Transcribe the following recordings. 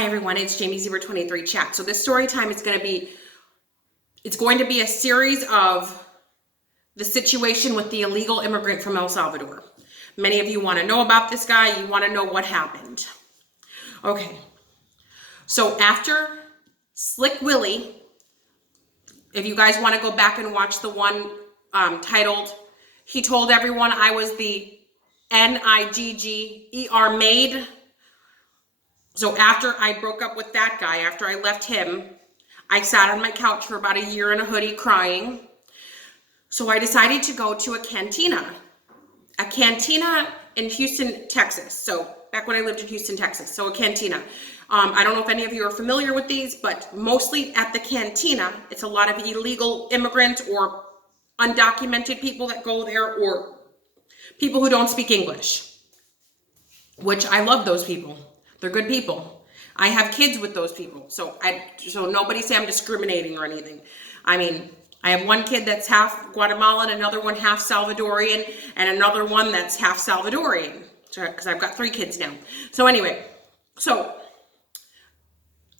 Hi everyone, it's JAMIEZEBRA23 chat. So this story time is going to be a series of the situation with the illegal immigrant from El Salvador. Many of you want to know about this guy. You want to know what happened. Okay. So after Slick Willie, if you guys want to go back and watch the one titled, he told everyone I was the Nigger maid. So after I broke up with that guy, after I left him, I sat on my couch for about a year in a hoodie crying. So I decided to go to a cantina in Houston, Texas. So back when I lived in Houston, Texas. So a cantina. I don't know if any of you are familiar with these, but mostly at the cantina, it's a lot of illegal immigrants or undocumented people that go there, or people who don't speak English, which I love those people. They're good people. I have kids with those people. So nobody say I'm discriminating or anything. I mean, I have one kid that's half Guatemalan, another one half Salvadorian, and another one that's half Salvadorian. Because I've got 3 kids now. So anyway, so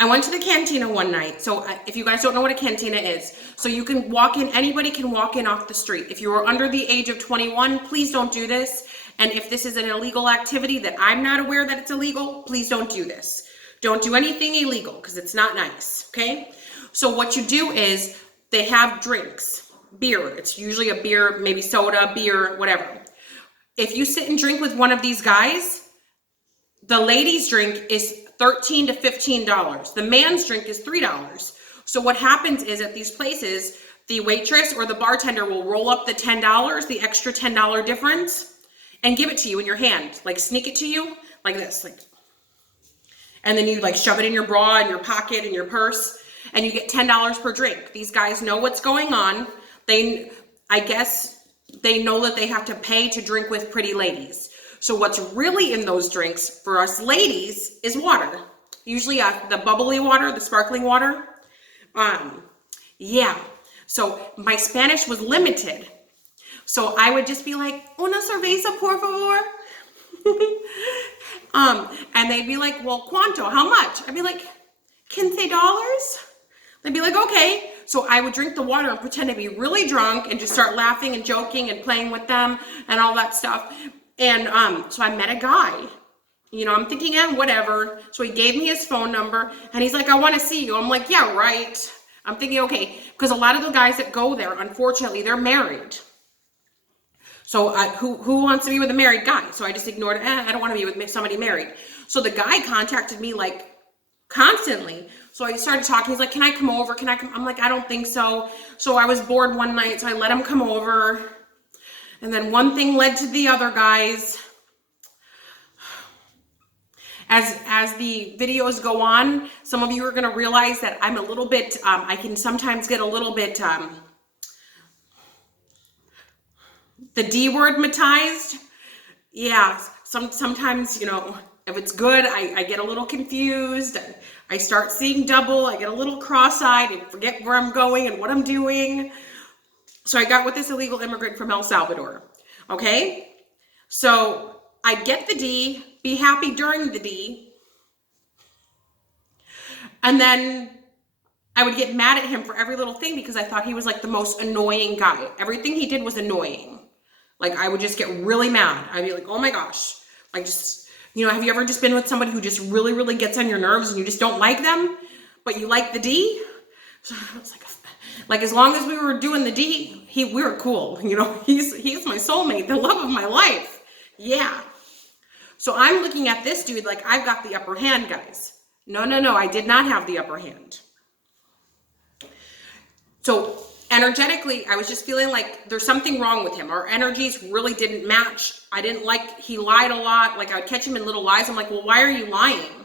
I went to the cantina one night. So if you guys don't know what a cantina is, so you can walk in, anybody can walk in off the street. If you are under the age of 21, please don't do this. And if this is an illegal activity that I'm not aware that it's illegal, please don't do this. Don't do anything illegal because it's not nice, okay? So what you do is they have drinks, beer. It's usually a beer, maybe soda, beer, whatever. If you sit and drink with one of these guys, the ladies' drink is $13 to $15. The man's drink is $3. So what happens is at these places, the waitress or the bartender will roll up the $10, the extra $10 difference, and give it to you in your hand, like sneak it to you like this, like, and then you like shove it in your bra, in your pocket, in your purse, and you get $10 per drink. These guys know what's going on. I guess they know that they have to pay to drink with pretty ladies. So what's really in those drinks for us ladies is water. Usually the bubbly water, the sparkling water. Yeah. So my Spanish was limited. So I would just be like, una cerveza, por favor. And they'd be like, well, ¿cuánto? How much? I'd be like, $15. They'd be like, okay. So I would drink the water and pretend to be really drunk and just start laughing and joking and playing with them and all that stuff. And so I met a guy. You know, I'm thinking, whatever. So he gave me his phone number and he's like, I want to see you. I'm like, yeah, right. I'm thinking, okay. Because a lot of the guys that go there, unfortunately, they're married. So who wants to be with a married guy? So I just ignored it. I don't want to be with somebody married. So the guy contacted me like constantly. So I started talking. He's like, can I come over? Can I come? I'm like, I don't think so. So I was bored one night. So I let him come over. And then one thing led to the other, guys. As the videos go on, some of you are going to realize that I'm a little bit, I can sometimes get a little bit, the D word matized. Yeah, sometimes, you know, if it's good, I get a little confused. I start seeing double. I get a little cross-eyed and forget where I'm going and what I'm doing. So I got with this illegal immigrant from El Salvador. Okay? So I get the D, be happy during the D. And then I would get mad at him for every little thing because I thought he was like the most annoying guy. Everything he did was annoying. Like, I would just get really mad. I'd be like, oh my gosh. Like, just, you know, have you ever just been with somebody who just really, really gets on your nerves and you just don't like them, but you like the D? So I was like as long as we were doing the D, we were cool. You know, he's my soulmate, the love of my life. Yeah. So I'm looking at this dude like I've got the upper hand, guys. No, I did not have the upper hand. So energetically, I was just feeling like there's something wrong with him. Our energies really didn't match. I didn't like, he lied a lot. Like, I would catch him in little lies. I'm like, well, why are you lying?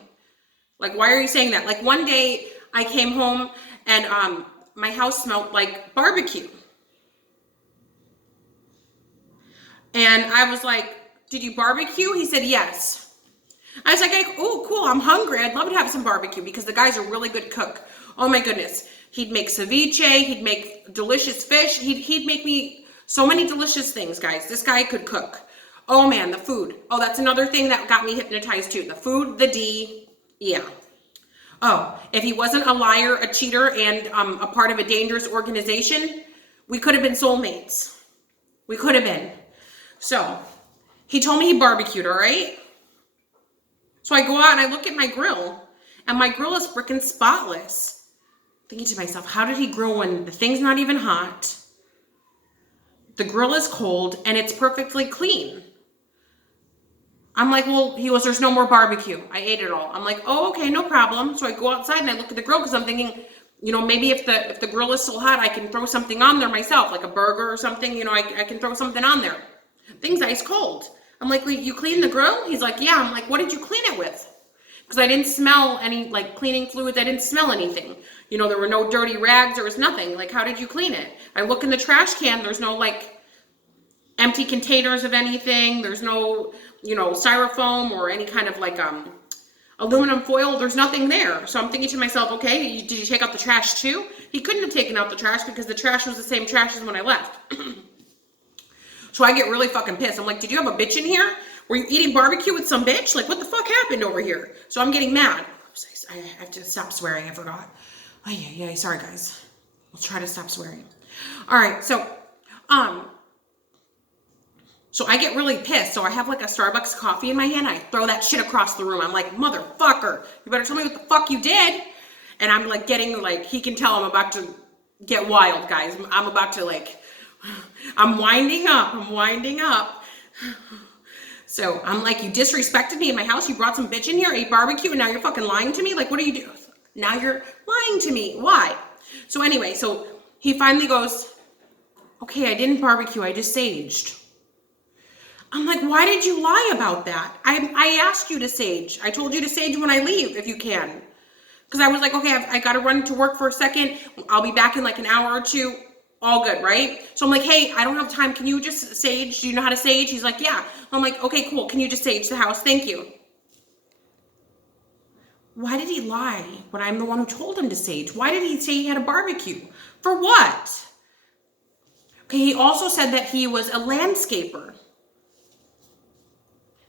Like, why are you saying that? Like, one day I came home and my house smelled like barbecue. And I was like, did you barbecue? He said, yes. I was like, oh, cool. I'm hungry. I'd love to have some barbecue because the guy's a really good cook. Oh my goodness. He'd make ceviche. He'd make delicious fish. He'd make me so many delicious things, guys. This guy could cook. Oh man, the food. Oh, that's another thing that got me hypnotized too. The food, the D. Yeah. Oh, if he wasn't a liar, a cheater, and a part of a dangerous organization, we could have been soulmates. We could have been. So, he told me he barbecued, all right? So I go out and I look at my grill, and my grill is freaking spotless. Thinking to myself, how did he grill when the thing's not even hot? The grill is cold, and it's perfectly clean. I'm like, well, he goes, there's no more barbecue. I ate it all. I'm like, oh, okay, no problem. So I go outside and I look at the grill because I'm thinking, you know, maybe if the grill is still hot, I can throw something on there myself, like a burger or something. You know, I can throw something on there. Thing's ice cold. I'm like, you cleaned the grill? He's like, yeah. I'm like, what did you clean it with? Because I didn't smell any, like, cleaning fluids. I didn't smell anything. You know, there were no dirty rags. There was nothing. Like, how did you clean it? I look in the trash can. There's no, like, empty containers of anything. There's no, you know, styrofoam or any kind of, like, aluminum foil. There's nothing there. So I'm thinking to myself, okay, did you take out the trash too? He couldn't have taken out the trash because the trash was the same trash as when I left. So I get really fucking pissed. I'm like, did you have a bitch in here? Were you eating barbecue with some bitch? Like, what the fuck happened over here? So I'm getting mad. I have to stop swearing. I forgot. Oh, yeah. Sorry, guys. I'll try to stop swearing. All right. So I get really pissed. So I have like a Starbucks coffee in my hand. I throw that shit across the room. I'm like, motherfucker, you better tell me what the fuck you did. And I'm like getting like, he can tell I'm about to get wild, guys. I'm about to like, I'm winding up. So I'm like, you disrespected me in my house. You brought some bitch in here, ate barbecue, and now you're fucking lying to me? Like, what are you doing? Now you're lying to me. Why? So anyway, so he finally goes, okay, I didn't barbecue. I just saged. I'm like, why did you lie about that? I asked you to sage. I told you to sage when I leave, if you can. Because I was like, okay, I got to run to work for a second. I'll be back in like an hour or two. All good, right? So I'm like, hey, I don't have time. Can you just sage? Do you know how to sage? He's like, yeah. I'm like, okay, cool. Can you just sage the house? Thank you. Why did he lie when I'm the one who told him to sage? Why did he say he had a barbecue? For what? Okay, he also said that he was a landscaper.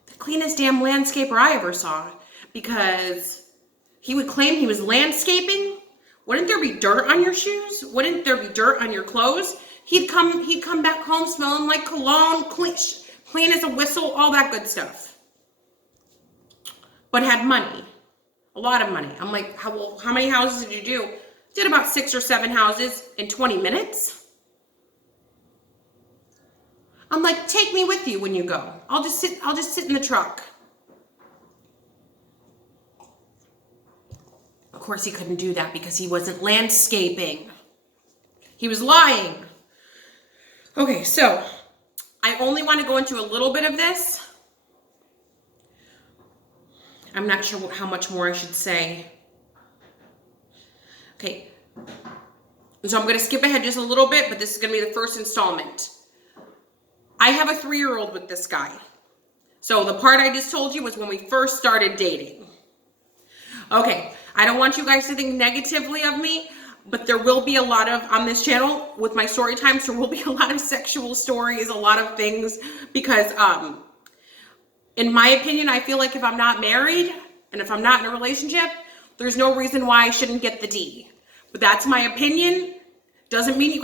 The cleanest damn landscaper I ever saw, because he would claim he was landscaping. Wouldn't there be dirt on your shoes? Wouldn't there be dirt on your clothes? He'd come back home smelling like cologne, clean as a whistle, all that good stuff. But had money, a lot of money. I'm like, how many houses did you do? Did about 6 or 7 houses in 20 minutes. I'm like, take me with you when you go. I'll just sit in the truck. Of course, he couldn't do that because he wasn't landscaping. He was lying. Okay, so I only want to go into a little bit of this. I'm not sure how much more I should say. Okay, so I'm going to skip ahead just a little bit, but this is going to be the first installment. I have a 3-year-old with this guy. So the part I just told you was when we first started dating. Okay, I don't want you guys to think negatively of me, but there will be a lot of, on this channel, with my story times, there will be a lot of sexual stories, a lot of things, because in my opinion, I feel like if I'm not married, and if I'm not in a relationship, there's no reason why I shouldn't get the D. But that's my opinion. Doesn't mean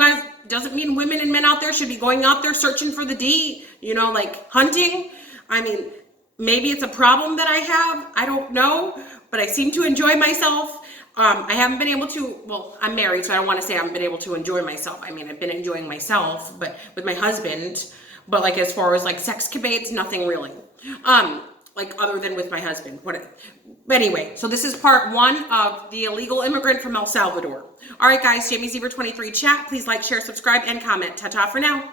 women and men out there should be going out there searching for the D, you know, like hunting. I mean, maybe it's a problem that I have. I don't know, but I seem to enjoy myself. I haven't been able to, well, I'm married, so I don't want to say I haven't been able to enjoy myself. I mean, I've been enjoying myself, but with my husband, but like as far as like sex capades, nothing really. Like other than with my husband. But anyway, so this is part 1 of the illegal immigrant from El Salvador. All right, guys, JAMIEZEBRA23 chat. Please like, share, subscribe, and comment. Ta-ta for now.